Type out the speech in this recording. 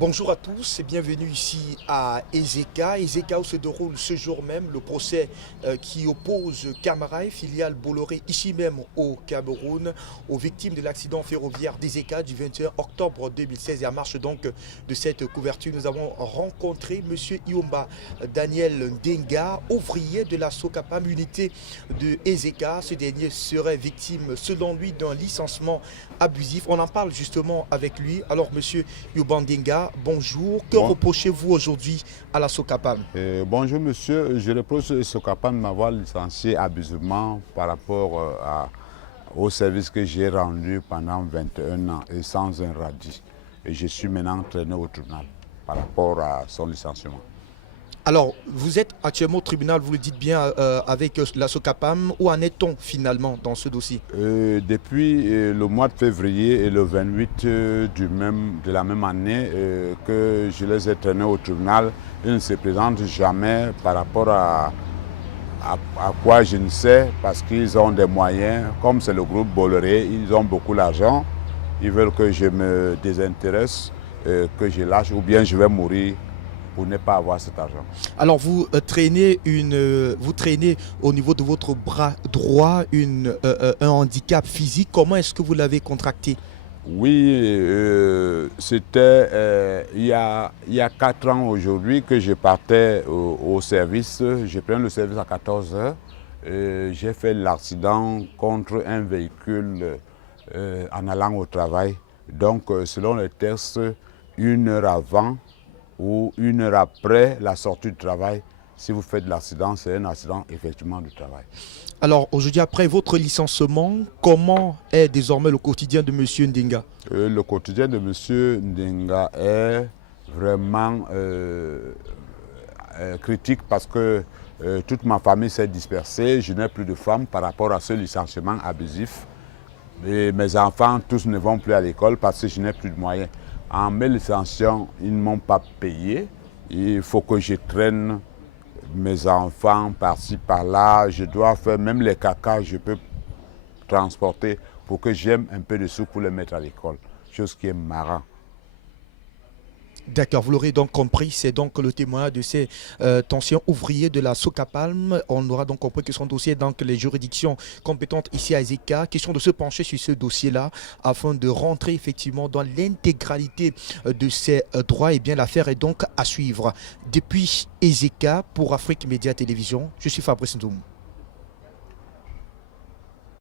Bonjour à tous et bienvenue ici à Ezeka. Ezeka où se déroule ce jour même le procès qui oppose Camaraï, filiale Bolloré, ici même au Cameroun, aux victimes de l'accident ferroviaire d'Ezeka du 21 octobre 2016. Et en marche donc de cette couverture, nous avons rencontré M. Iomba Daniel Ndenga, ouvrier de la Sokapam, unité de Ezeka. Ce dernier serait victime, selon lui, d'un licenciement abusif. On en parle justement avec lui. Alors, M. Iomba Ndenga, bonjour. Que Bon, reprochez-vous aujourd'hui à la Sokapam? bonjour monsieur, je reproche Sokapan de m'avoir licencié abusivement par rapport au service que j'ai rendu pendant 21 ans et sans un radis. Et je suis maintenant traîné au tribunal par rapport à son licenciement. Alors, vous êtes actuellement au tribunal, vous le dites bien, avec la Sokapam. Où en est-on finalement dans ce dossier? Depuis le mois de février et le 28 de la même année que je les ai traînés au tribunal, ils ne se présentent jamais par rapport à quoi je ne sais, parce qu'ils ont des moyens. Comme c'est le groupe Bolloré, ils ont beaucoup d'argent. Ils veulent que je me désintéresse, que je lâche, ou bien je vais mourir pour ne pas avoir cet argent. Alors, vous traînez au niveau de votre bras droit un handicap physique. Comment est-ce que vous l'avez contracté? Oui, c'était il y a 4 ans aujourd'hui que je partais au service. Je prends le service à 14 heures. J'ai fait l'accident contre un véhicule en allant au travail. Donc, selon les tests, 1 heure avant ou 1 heure après la sortie du travail, si vous faites l'accident, c'est un accident effectivement du travail. Alors, aujourd'hui, après votre licenciement, comment est désormais le quotidien de Monsieur Ndenga? Le quotidien de M. Ndenga est vraiment critique parce que toute ma famille s'est dispersée. Je n'ai plus de femmes par rapport à ce licenciement abusif. Et mes enfants, tous ne vont plus à l'école parce que je n'ai plus de moyens. En me licenciant, ils ne m'ont pas payé. Il faut que je traîne mes enfants par-ci, par-là. Je dois faire même les cacas, je peux transporter pour que j'aime un peu de sous pour les mettre à l'école. Chose qui est marrant. D'accord, vous l'aurez donc compris, c'est donc le témoignage de ces anciens ouvriers de la Sokapalm. On aura donc compris que son dossier est dans les juridictions compétentes ici à Ezeka. Question de se pencher sur ce dossier-là afin de rentrer effectivement dans l'intégralité de ces droits. Et bien l'affaire est donc à suivre. Depuis Ezeka pour Afrique Média Télévision, je suis Fabrice Ndoum.